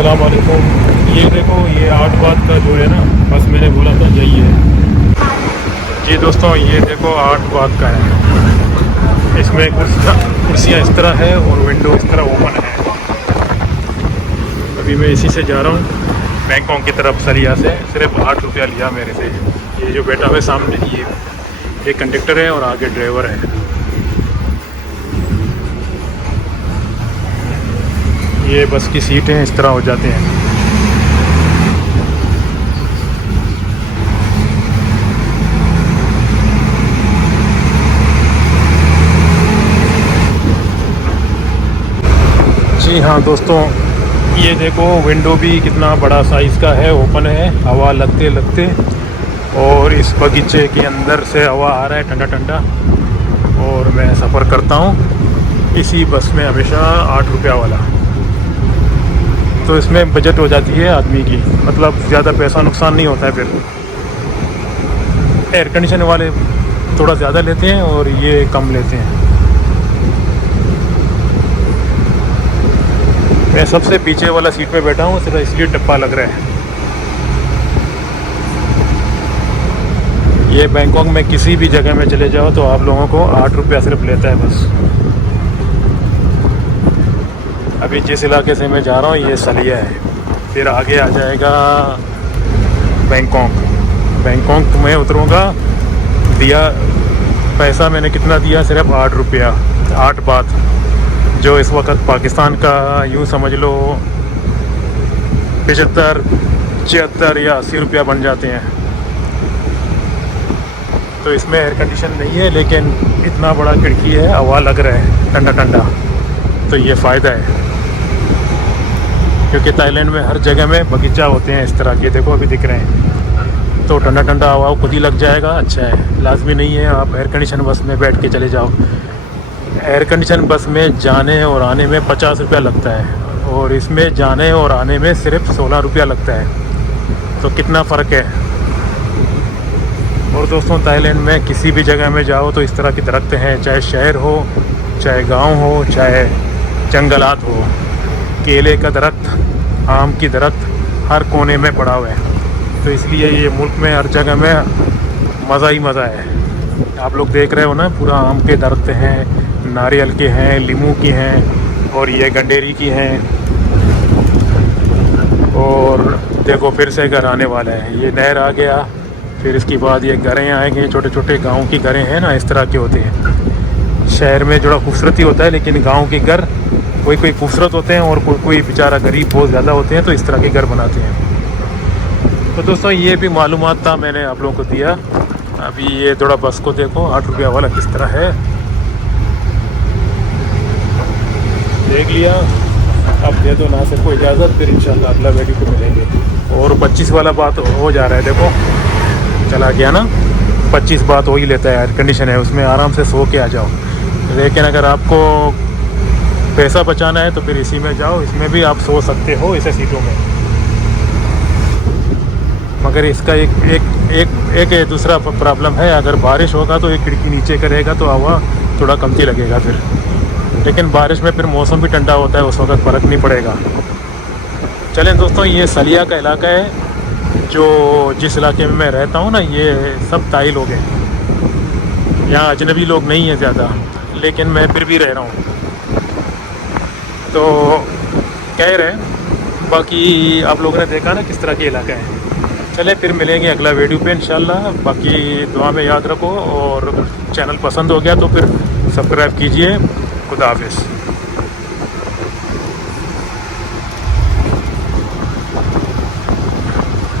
अस्सलाम वालेकुम। ये देखो, ये 8 बात का जो है ना, बस मैंने बोला था यही है जी दोस्तों। ये देखो 8 बात का है। इसमें कुर्सियाँ इस तरह है और विंडो इस तरह ओपन है। अभी मैं इसी से जा रहा हूँ बैंकॉक की तरफ। सरिया से सिर्फ 8 रुपया लिया मेरे से। ये जो बैठा हुआ है सामने, ये कंडक्टर है और आगे ड्राइवर है। ये बस की सीटें इस तरह हो जाते हैं। जी हाँ दोस्तों, ये देखो विंडो भी कितना बड़ा साइज़ का है, ओपन है। हवा लगते लगते और इस बगीचे के अंदर से हवा आ रहा है ठंडा ठंडा। और मैं सफ़र करता हूँ इसी बस में हमेशा 8 रुपया वाला। तो इसमें बजट हो जाती है आदमी की, मतलब ज़्यादा पैसा नुकसान नहीं होता है। फिर एयर कंडीशन वाले थोड़ा ज़्यादा लेते हैं और ये कम लेते हैं। मैं सबसे पीछे वाला सीट पे बैठा हूँ, सिर्फ इसलिए टप्पा लग रहा है। ये बैंकॉक में किसी भी जगह में चले जाओ तो आप लोगों को 8 रुपया सिर्फ लेता है बस। अभी जिस इलाके से मैं जा रहा हूँ ये सलिया है, फिर आगे आ जाएगा बैंकॉक। बैंकॉक में उतरूँगा। दिया पैसा मैंने कितना दिया, सिर्फ 8 रुपया, 8 बात, जो इस वक्त पाकिस्तान का यूँ समझ लो 75, 76 या 80 रुपया बन जाते हैं। तो इसमें एयर कंडीशन नहीं है, लेकिन इतना बड़ा खिड़की है, हवा लग रहा है ठंडा ठंडा। तो ये फ़ायदा है, क्योंकि थाईलैंड में हर जगह में बगीचा होते हैं इस तरह के, देखो अभी दिख रहे हैं। तो ठंडा ठंडा हवा खुद ही लग जाएगा, अच्छा है। लाजमी नहीं है आप एयर कंडीशन बस में बैठ के चले जाओ। एयर कंडीशन बस में जाने और आने में 50 रुपया लगता है, और इसमें जाने और आने में सिर्फ 16 रुपया लगता है। तो कितना फ़र्क है। और दोस्तों थाईलैंड में किसी भी जगह में जाओ तो इस तरह के दरख्त हैं, चाहे शहर हो, चाहे गांव हो, चाहे जंगलात हो। केले का दरख्त, आम की दरख्त हर कोने में पड़ा हुआ है। तो इसलिए ये मुल्क में हर जगह में मज़ा ही मज़ा है। आप लोग देख रहे हो ना, पूरा आम के दरख्त हैं, नारियल के हैं, लीमू की हैं, और ये गंडेरी की हैं। और देखो फिर से घर आने वाला है, ये नहर आ गया। फिर इसके बाद ये घरें आएंगे, छोटे छोटे गांव की घरें हैं ना, इस तरह के होते हैं। शहर में जो खूबसूरती होता है, लेकिन गांव के घर कोई कोई खूबसूरत होते हैं और कोई कोई बेचारा गरीब बहुत ज़्यादा होते हैं, तो इस तरह के घर बनाते हैं। तो दोस्तों ये भी मालूमात था, मैंने आप लोगों को दिया। अभी ये थोड़ा बस को देखो 8 रुपया वाला किस तरह है, देख लिया। अब दे दो ना सिर्फ को इजाज़त, फिर इंशाल्लाह अगला वीडियो को मिलेंगे। और 25 वाला बात हो जा रहा है, देखो चला गया ना। 25 बात हो ही लेता है, एयर कंडीशन है उसमें, आराम से सो के आ जाओ। लेकिन अगर आपको पैसा बचाना है तो फिर इसी में जाओ, इसमें भी आप सो सकते हो ऐसे सीटों में। मगर इसका एक दूसरा प्रॉब्लम है, अगर बारिश होगा तो एक खिड़की नीचे करेगा तो हवा थोड़ा कमती लगेगा फिर। लेकिन बारिश में फिर मौसम भी ठंडा होता है, उस वक्त फ़र्क नहीं पड़ेगा। चलें दोस्तों, ये सलिया का इलाका है, जो जिस इलाके में मैं रहता हूँ ना, ये सब ताई लोग हैं। यहाँ अजनबी लोग नहीं हैं ज़्यादा, लेकिन मैं फिर भी रह रहा हूँ। तो कह रहे हैं, बाकी आप लोगों ने देखा ना किस तरह के इलाका है। चले फिर मिलेंगे अगला वीडियो पे इंशाल्लाह। बाकी दुआ में याद रखो, और चैनल पसंद हो गया तो फिर सब्सक्राइब कीजिए। खुदा हाफिज़।